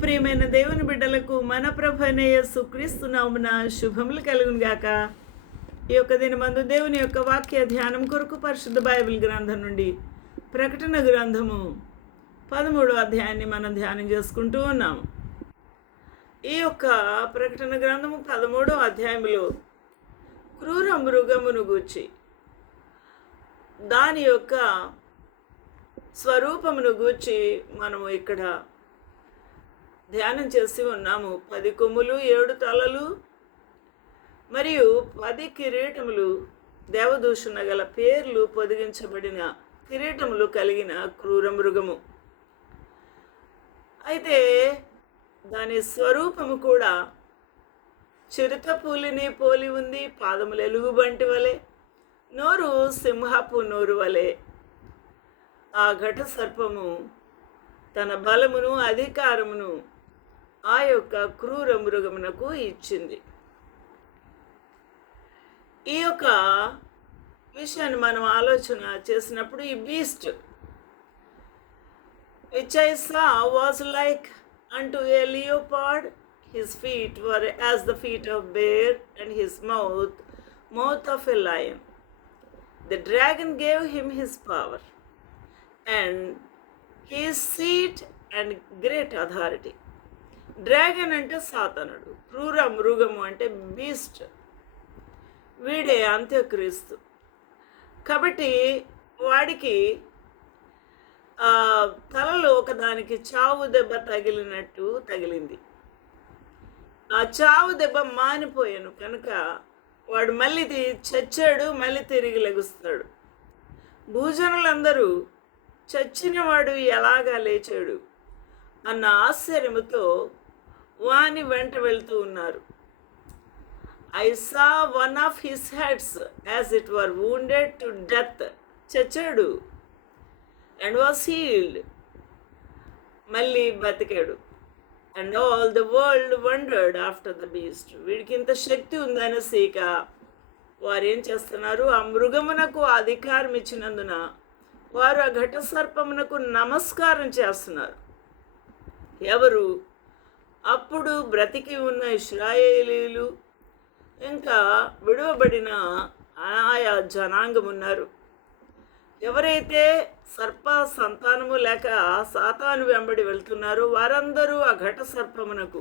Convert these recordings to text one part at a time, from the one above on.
ప్రియమైన దేవుని బిడ్డలకు మన ప్రభు అయిన యేసుక్రీస్తు నామమున శుభములు కలుగును గాక. ఈ యొక్క దినమందు దేవుని యొక్క వాక్య ధ్యానం కొరకు పరిశుద్ధ బైబిల్ గ్రంథం నుండి ప్రకటన గ్రంథము 13వ అధ్యాయాన్ని మనం ధ్యానం చేసుకుంటూ ఉన్నాము. ఈ యొక్క ప్రకటన గ్రంథము 13వ అధ్యాయంలో క్రూర మృగమును గూర్చి దాని యొక్క స్వరూపమును గూర్చి మనము ఇక్కడ ధ్యానం చేసి ఉన్నాము. 10 కొమ్ములు, 7 తలలు మరియు 10 కిరీటములు, దేవదూషణ గల పేర్లు పొదిగించబడిన కిరీటములు కలిగిన క్రూర మృగము. అయితే దాని స్వరూపము కూడా చిరుతపూలిని పోలి ఉంది. పాదములు ఎలుగుబంటి వలె, నోరు సింహపు నోరు వలె. ఆ ఘట సర్పము తన బలమును అధికారమును ఆ యొక్క క్రూర మృగమునకు ఇచ్చింది. ఈ యొక్క విషయాన్ని మనం ఆలోచన చేసినప్పుడు ఈ beast which I saw was like unto a leopard, his feet were as the feet of bear, and his mouth of a lion. The dragon gave him his power and his seat and great authority. Dragon అంటే సాతానుడు, క్రూర మృగము అంటే beast, వీడే అంత్యక్రీస్తు. కాబట్టి వాడికి తలలో ఒకదానికి చావు దెబ్బ తగిలినట్టు తగిలింది. ఆ చావు దెబ్బ మానిపోయాను కనుక వాడు మళ్ళీ చచ్చాడు, మళ్ళీ తిరిగి లెగుస్తాడు. భూజనులందరూ చచ్చినవాడు ఎలాగా లేచాడు అన్న ఆశ్చర్యముతో వాని వెంట వెళ్తూ ఉన్నారు. I saw one of his heads as it were wounded to death. చచ్చాడు and was healed. మళ్ళీ బతికాడు. And all the world wondered after the beast. వీడికి ఇంత శక్తి ఉందనేసి ఇక వారు ఏం చేస్తున్నారు, ఆ మృగమునకు అధికారం ఇచ్చినందున వారు ఆ ఘట సర్పమునకు నమస్కారం చేస్తున్నారు. ఎవరు? అప్పుడు బ్రతికి ఉన్న ఇశ్రాయేలీలు, ఇంకా విడువబడిన ఆయా జనాంగం ఉన్నారు. ఎవరైతే సర్ప సంతానము లేక సాతాను వెంబడి వెళ్తున్నారో వారందరూ ఆ ఘట సర్పమునకు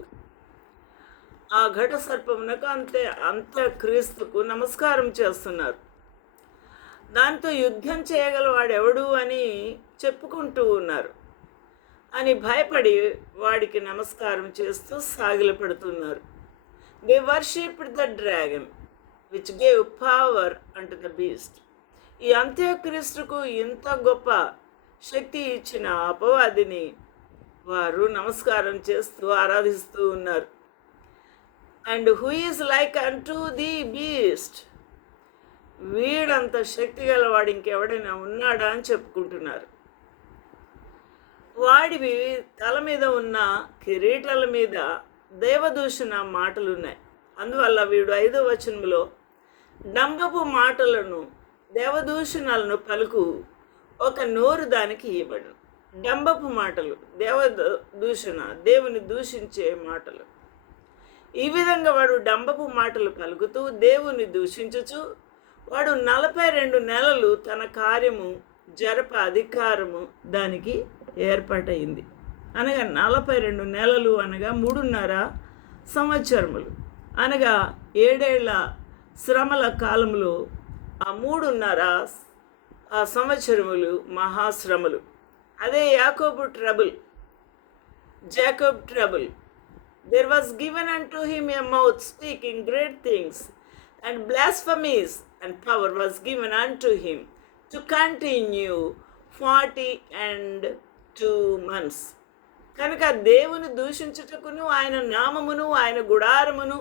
అంత్యక్రీస్తుకు నమస్కారం చేస్తున్నారు. దాంతో యుద్ధం చేయగలవాడెవడు అని చెప్పుకుంటూ ఉన్నారు అని భయపడి వాడికి నమస్కారం చేస్తూ సాగిలపడుతున్నారు. They worshipped the dragon which gave power unto the beast. ఈ అంత్యక్రీస్తుకు ఇంత గొప్ప శక్తి ఇచ్చిన అపవాదిని వారు నమస్కారం చేస్తూ ఆరాధిస్తూ ఉన్నారు. And who is like unto the beast. వీడంత శక్తి గలవాడు ఇంకెవడైనా ఉన్నాడా అని చెప్పుకుంటున్నారు. వాడివి తల మీద ఉన్న కిరీటాల మీద దేవదూషణ మాటలు ఉన్నాయి. అందువల్ల వీడు 5వ వచనంలో డంబపు మాటలను, దేవదూషణలను పలుకు ఒక నోరు దానికి ఇవ్వబడు. డంబపు మాటలు, దేవదూషణ, దేవుని దూషించే మాటలు. ఈ విధంగా వాడు డంబపు మాటలు పలుకుతూ దేవుని దూషించుచు వాడు 42 నెలలు తన కార్యము జరప అధికారము దానికి ఏర్పాటైంది. అనగా 42 నెలలు అనగా 3.5 సంవత్సరములు, అనగా 7 ఏళ్ల శ్రమల కాలంలో ఆ 3.5 సంవత్సరములు మహాశ్రమలు. అదే Jacob trouble. There was given unto him a mouth speaking great things, and blasphemies, and power was given unto him to continue 42 months. కనుక దేవుని దూషించుటకును, ఆయన నామమును, ఆయన గుడారమును,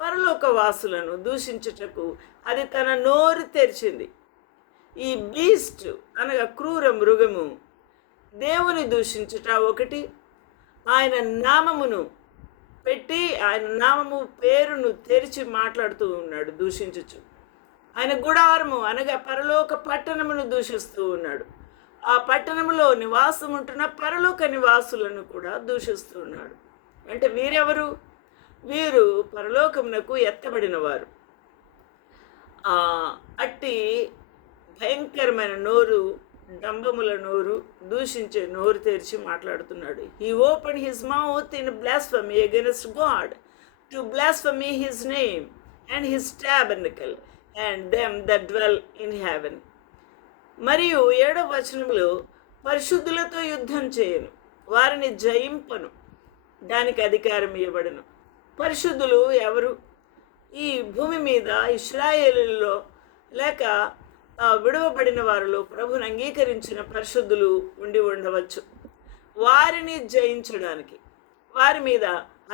పరలోక వాసులను దూషించుటకు అది తన నోరు తెరిచింది. ఈ బీస్ట్ అనగా క్రూర మృగము దేవుని దూషించుట ఒకటి, ఆయన నామమును పెట్టి ఆయన నామము పేరును తెరిచి మాట్లాడుతూ ఉన్నాడు దూషించుచు. ఆయన గుడారము అనగా పరలోక పట్టణమును దూషిస్తూ ఉన్నాడు. ఆ పట్టణంలో నివాసం ఉంటున్న పరలోక నివాసులను కూడా దూషిస్తున్నాడు. అంటే వీరెవరు? వీరు పరలోకమునకు ఎత్తబడిన వారు. అట్టి భయంకరమైన నోరు, డంబముల నోరు, దూషించే నోరు తెరిచి మాట్లాడుతున్నాడు. He open his mouth in blasphemy against God, to blasphemy his name and his tabernacle and them that dwell in heaven. మరియు 7వ వచనంలో, పరిశుద్ధులతో యుద్ధం చేయను, వారిని జయింపను, దానికి అధికారం ఇవ్వబడను. పరిశుద్ధులు ఎవరు? ఈ భూమి మీద ఇశ్రాయేలులో లేక విడువబడిన వారిలో ప్రభుని అంగీకరించిన పరిశుద్ధులు ఉండి ఉండవచ్చు. వారిని జయించడానికి, వారి మీద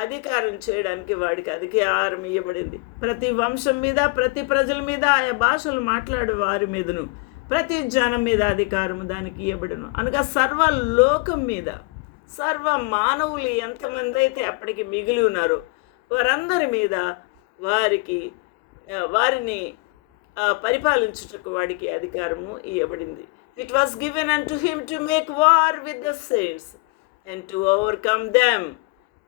అధికారం చేయడానికి వాడికి అధికారం ఇవ్వబడింది. ప్రతి వంశం మీద, ప్రతి ప్రజల మీద, ఆయా భాషలు మాట్లాడే వారి మీదను, ప్రతి జనం మీద అధికారము దానికి ఇవ్వబడును. అనగా సర్వలోకం మీద, సర్వ మానవులు ఎంతమంది అయితే అప్పటికి మిగిలి ఉన్నారో వారందరి మీద వారిని పరిపాలించుటకు వాడికి అధికారము ఇవ్వబడింది. It was given unto him to make war with the saints and to overcome them,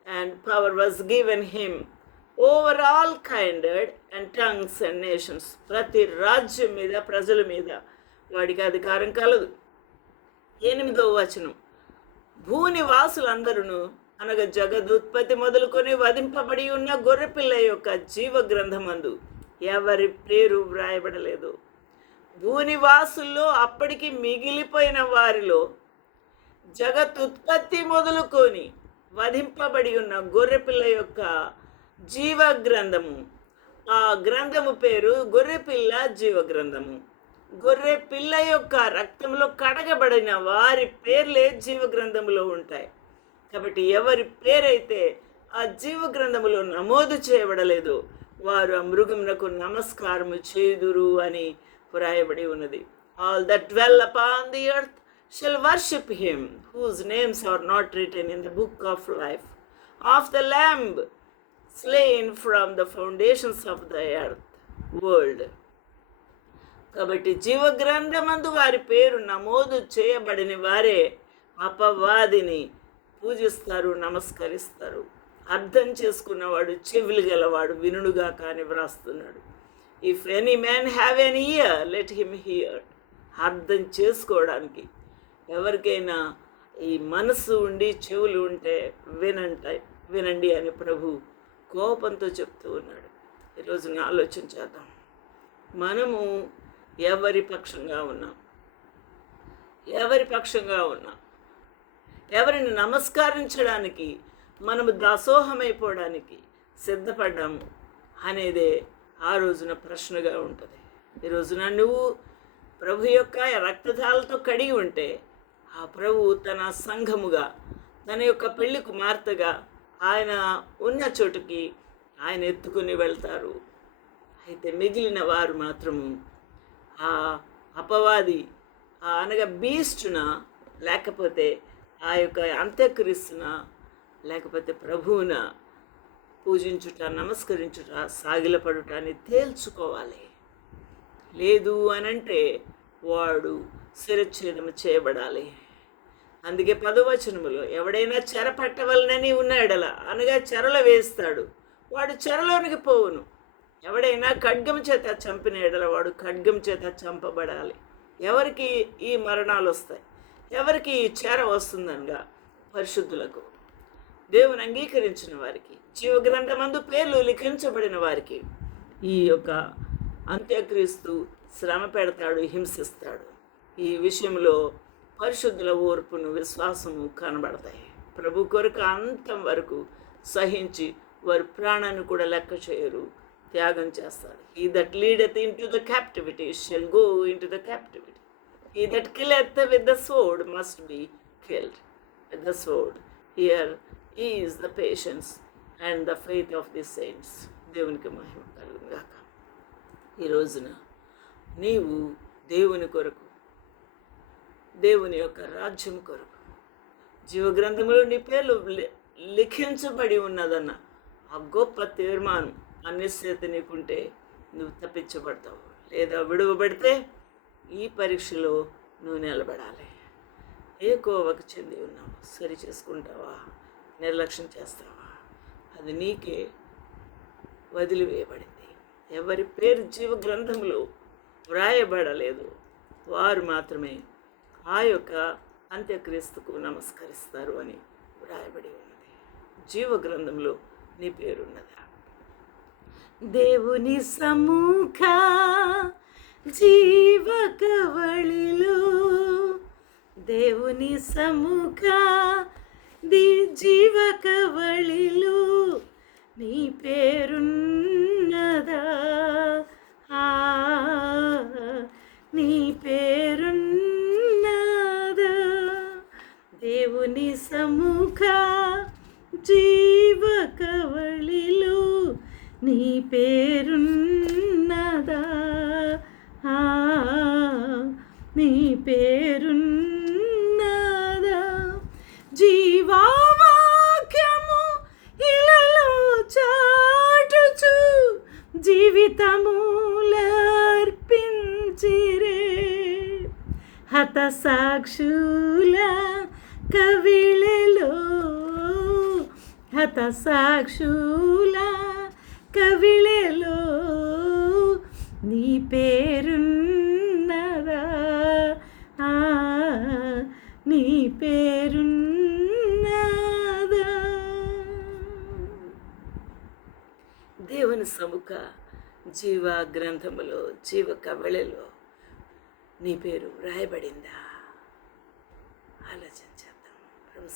and power was given him over all kindreds and tongues and nations. ప్రతి రాజ్యం మీద, ప్రజల మీద వాడికి అధికారం కలదు. 8వ వచనం, భూనివాసులందరూ అనగా జగదుత్పత్తి మొదలుకొని వధింపబడి ఉన్న గొర్రెపిల్ల యొక్క జీవ గ్రంథమందు ఎవరి పేరు వ్రాయబడలేదు. భూనివాసుల్లో అప్పటికి మిగిలిపోయిన వారిలో జగతుత్పత్తి మొదలుకొని వధింపబడి ఉన్న గొర్రెపిల్ల యొక్క జీవ గ్రంథము, ఆ గ్రంథము పేరు గొర్రెపిల్ల జీవ గ్రంథము. గొర్రె పిల్ల యొక్క రక్తంలో కడగబడిన వారి పేర్లే జీవ గ్రంథములో ఉంటాయి. కాబట్టి ఎవరి పేరైతే ఆ జీవ గ్రంథములో నమోదు చేయబడలేదు వారు ఆ మృగమునకు నమస్కారము చేయుదురు అని వ్రాయబడి ఉన్నది. All that dwell upon the earth shall worship him whose names are not written in the book of life of the lamb slain from the foundations of the earth world. కాబట్టి జీవగ్రంథమందు వారి పేరు నమోదు చేయబడిన వారే అపవాదిని పూజిస్తారు, నమస్కరిస్తారు. అర్థం చేసుకున్నవాడు, చెవులు గలవాడు వినుడుగా కానీ వ్రాస్తున్నాడు. If any man have an ear let him hear. అర్థం చేసుకోవడానికి ఎవరికైనా ఈ మనసు ఉండి చెవులు ఉంటే వినండి అని ప్రభు కోపంతో చెప్తూ ఉన్నాడు. ఈరోజున ఆలోచన చేద్దాం. మనము ఎవరి పక్షంగా ఉన్నాం? ఎవరిని నమస్కరించడానికి మనము దాసోహమైపోవడానికి సిద్ధపడ్డాము అనేదే ఆ రోజున ప్రశ్నగా ఉంటుంది. ఈ రోజున నువ్వు ప్రభు యొక్క రక్తధాలతో కడిగి ఉంటే ఆ ప్రభు తన సంఘముగా, తన యొక్క పెళ్లి కుమార్తెగా ఆయన ఉన్న చోటుకి ఆయన ఎత్తుకుని వెళ్తారు. అయితే మిగిలిన వారు మాత్రము ఆ అపవాది అనగా బీస్టున, లేకపోతే ఆ యొక్క అంత్యక్రిస్తున, లేకపోతే ప్రభువున పూజించుట, నమస్కరించుట, సాగిలపడుట అని తేల్చుకోవాలి. లేదు అనంటే వాడు శిరచ్ఛేదము చేయబడాలి. అందుకే 10వ వచనములో ఎవడైనా చెర పట్టవలనని ఉన్నాడల అనగా చెరలో వేస్తాడు, వాడు చెరలోనికి పోవును. ఎవడైనా ఖడ్గం చేత చంపిన ఎడల వాడు ఖడ్గం చేత చంపబడాలి. ఎవరికి ఈ మరణాలు వస్తాయి? ఎవరికి ఈ చెర వస్తుందనగా పరిశుద్ధులకు, దేవుని అంగీకరించిన వారికి, జీవగ్రంథమందు పేర్లు లిఖించబడిన వారికి ఈ యొక్క అంత్యక్రీస్తు శ్రమ పెడతాడు, హింసిస్తాడు. ఈ విషయంలో పరిశుద్ధుల ఓర్పును, విశ్వాసము కనబడతాయి. ప్రభు కొరకు అంతం వరకు సహించి వారి ప్రాణాన్ని కూడా లెక్క చేయరు, త్యాగం చేస్తారు. He that leadeth into the captivity shall go into the captivity. He that killeth with the sword must be killed with the sword. Here is the patience and the faith of the saints. దేవునికి మహిమ కలుగును గాక. ఈ రోజున నీవు దేవుని కొరకు, దేవుని యొక్క రాజ్యం కొరకు, జీవగ్రంథంలో నీ పేర్లు లిఖించబడి ఉన్నదన్న ఆ గొప్ప తీర్మానం అనిశ్చయత నీకుంటే నువ్వు తప్పించబడతావు. లేదా విడువబడితే ఈ పరీక్షలో నువ్వు నిలబడాలి. ఏ కోవకు చెంది ఉన్నావు? సరి చేసుకుంటావా? నిర్లక్ష్యం చేస్తావా? అది నీకే వదిలివేయబడింది. ఎవరి పేరు జీవ గ్రంథంలో వ్రాయబడలేదు వారు మాత్రమే ఆ యొక్క అంత్యక్రీస్తుకు నమస్కరిస్తారు అని వ్రాయబడి ఉన్నది. జీవ గ్రంథంలో నీ పేరున్నదా? దేవుని సముఖ జీవ కవళిలో, దేవుని సముఖ జీవ కవళిలో నీ పేరున్నదా? నీ పేరున్నదా? దేవుని సముఖ జీవ కవళిలో నీ పేరున్నదా? నీ పేరున్నదా? జీవావాక్యము ఇలలో చాటుచు జీవితములర్పించిరే హతసాక్షుల కవిళలో, హతసాక్షుల కవిళలో నీ పేరున్నదా? నీ పేరున్నదా? దేవుని సముఖ జీవ గ్రంథములో, జీవ కవళిలో నీ పేరు వ్రాయబడిందా? ఆలోచన చేద్దాం. ప్రభు